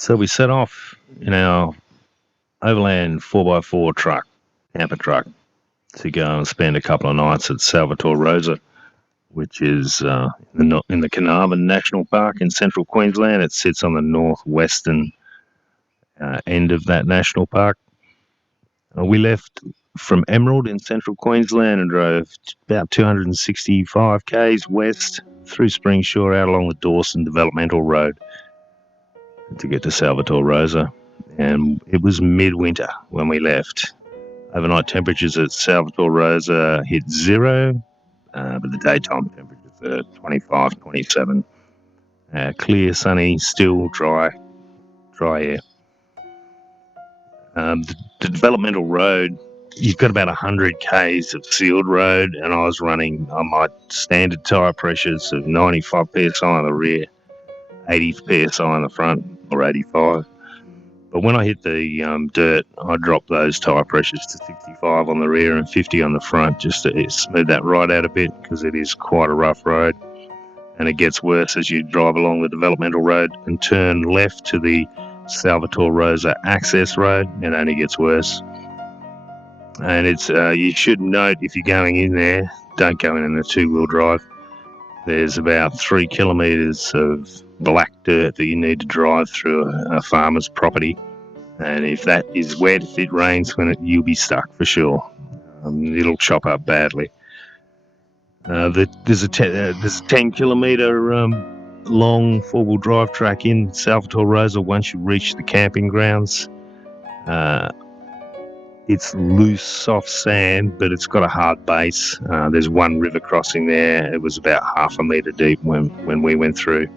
So we set off in our Overland 4x4 truck, camper truck, to go and spend a couple of nights at Salvator Rosa, which is in the Carnarvon National Park in central Queensland. It sits on the northwestern end of that national park. We left from Emerald in central Queensland and drove about 265 k's west through Springshore out along the Dawson Developmental Road to get to Salvator Rosa. And it was midwinter when we left. Overnight temperatures at Salvatore Rosa hit zero, but the daytime temperatures are 25, 27. Clear, sunny, still, dry air. The developmental road, you've got about 100 k's of sealed road, and I was running on my standard tyre pressures of 95 psi on the rear, 80 psi on the front, or 85. But when I hit the dirt, I dropped those tyre pressures to 65 on the rear and 50 on the front, just to smooth that ride out a bit, because it is quite a rough road. And it gets worse as you drive along the developmental road and turn left to the Salvatore Rosa access road. It only gets worse. And it's you should note, if you're going in there, don't go in a two-wheel drive. There's about 3 kilometres of black dirt that you need to drive through a farmer's property. And if that is wet, if it rains, you'll be stuck for sure. It'll chop up badly. There's a 10 kilometre long four-wheel drive track in Salvatore Rosa once you reach the camping grounds. It's loose, soft sand, but it's got a hard base. There's one river crossing there. It was about half a metre deep when we went through.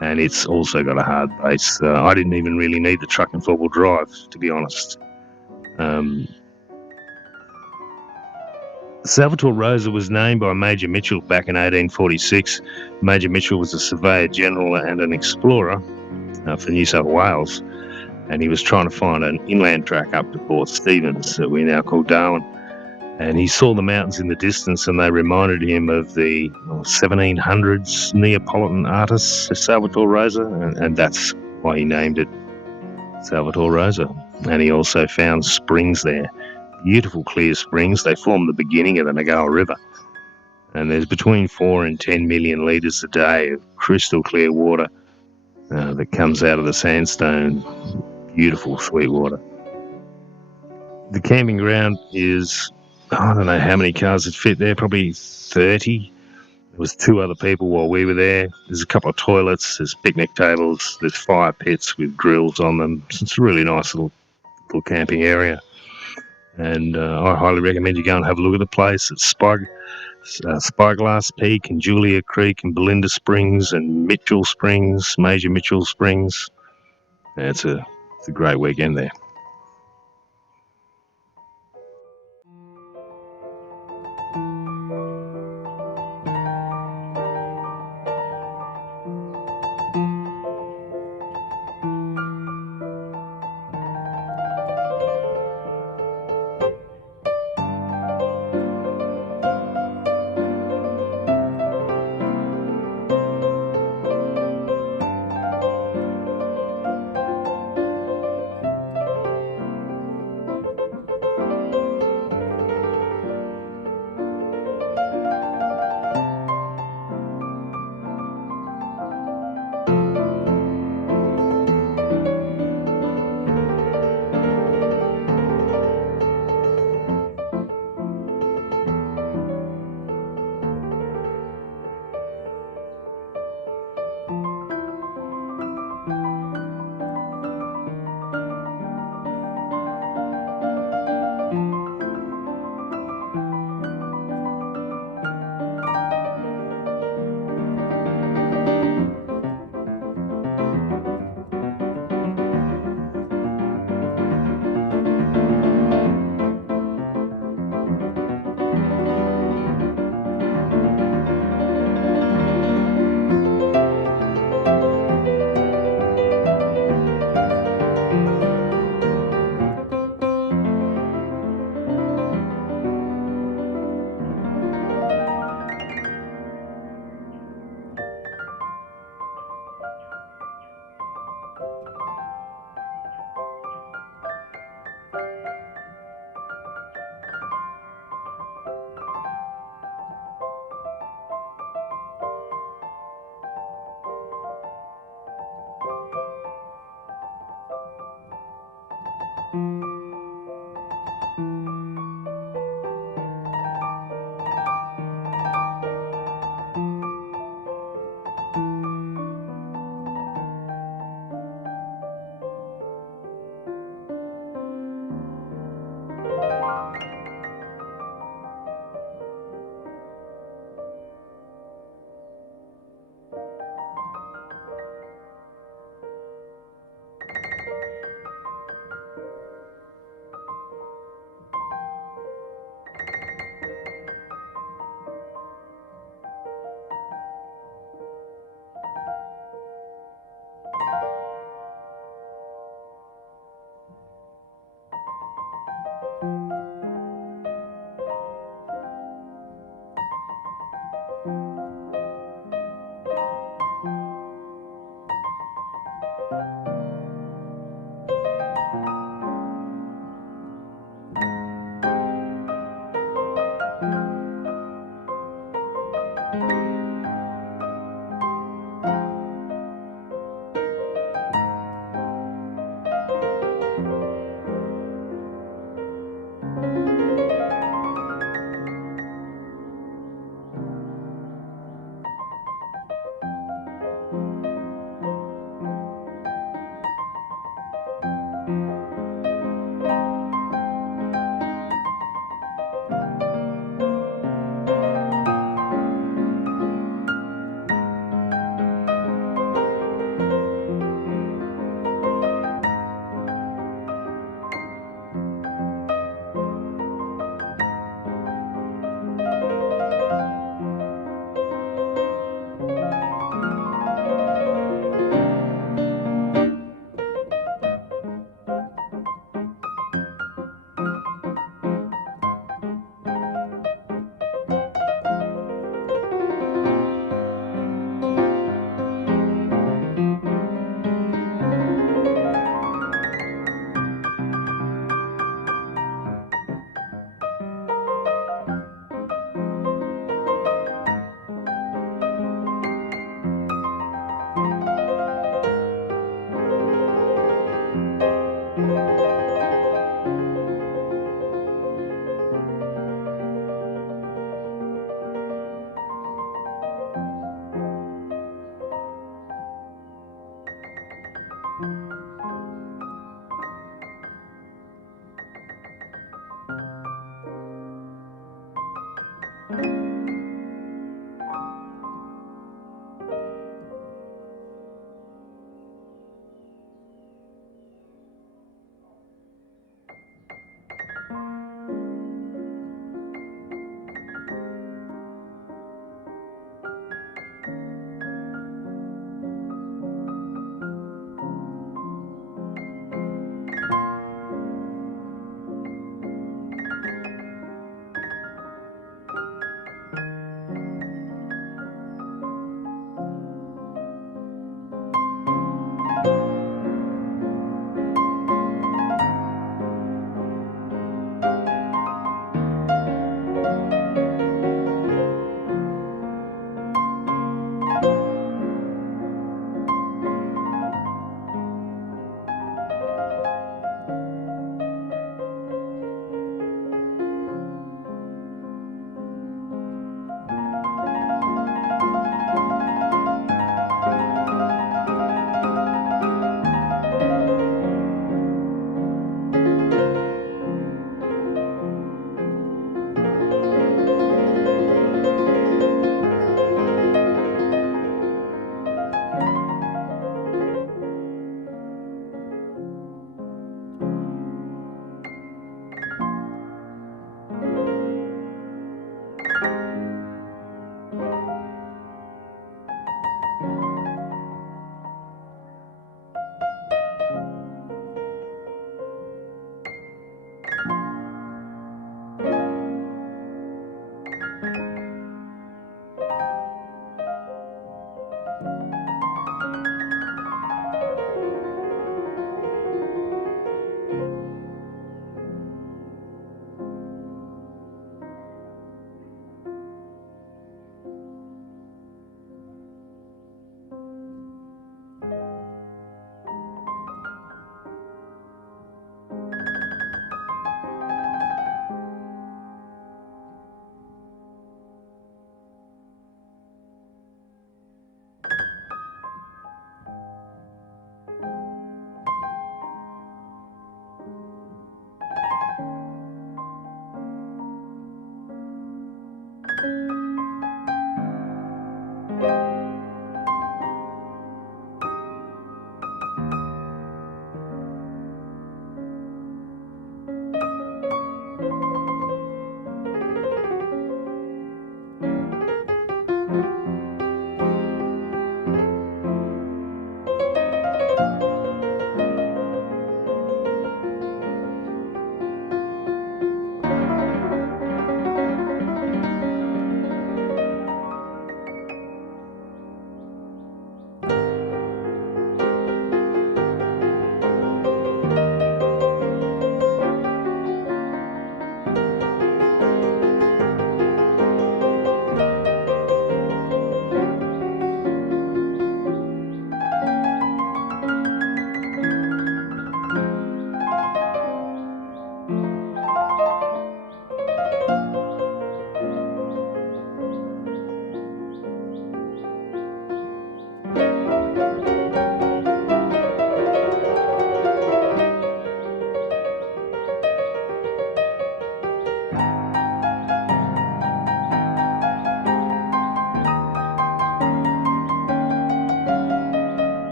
And it's also got a hard base. I didn't even really need the truck and four-wheel drive, to be honest. Salvatore Rosa was named by Major Mitchell back in 1846. Major Mitchell was a surveyor general and an explorer for New South Wales, and he was trying to find an inland track up to Port Stephens that we now call Darwin. And he saw the mountains in the distance, and they reminded him of the 1700s Neapolitan artist Salvator Rosa, and that's why he named it Salvator Rosa. And he also found springs there, beautiful clear springs. They form the beginning of the Nagoa River, and there's between 4 and 10 million litres a day of crystal clear water that comes out of the sandstone. Beautiful sweet water. The camping ground is, I don't know how many cars it fit there, probably 30. There was 2 other people while we were there. There's a couple of toilets, there's picnic tables, there's fire pits with grills on them. It's a really nice little camping area. And I highly recommend you go and have a look at the place. It's Spyglass Peak and Julia Creek and Belinda Springs and Mitchell Springs, Major Mitchell Springs. Yeah, it's a great weekend there.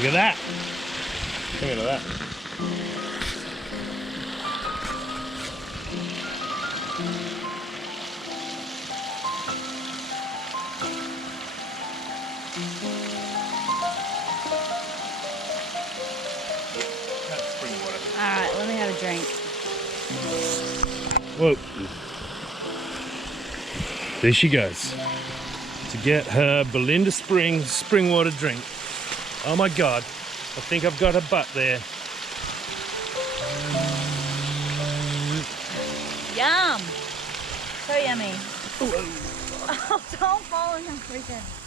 Look at that. Look at that. That's spring water. Alright, let me have a drink. Whoa. There she goes. To get her Belinda Springs spring water drink. Oh my God, I think I've got a butt there. Yum! So yummy. Oh, don't fall in the freaking...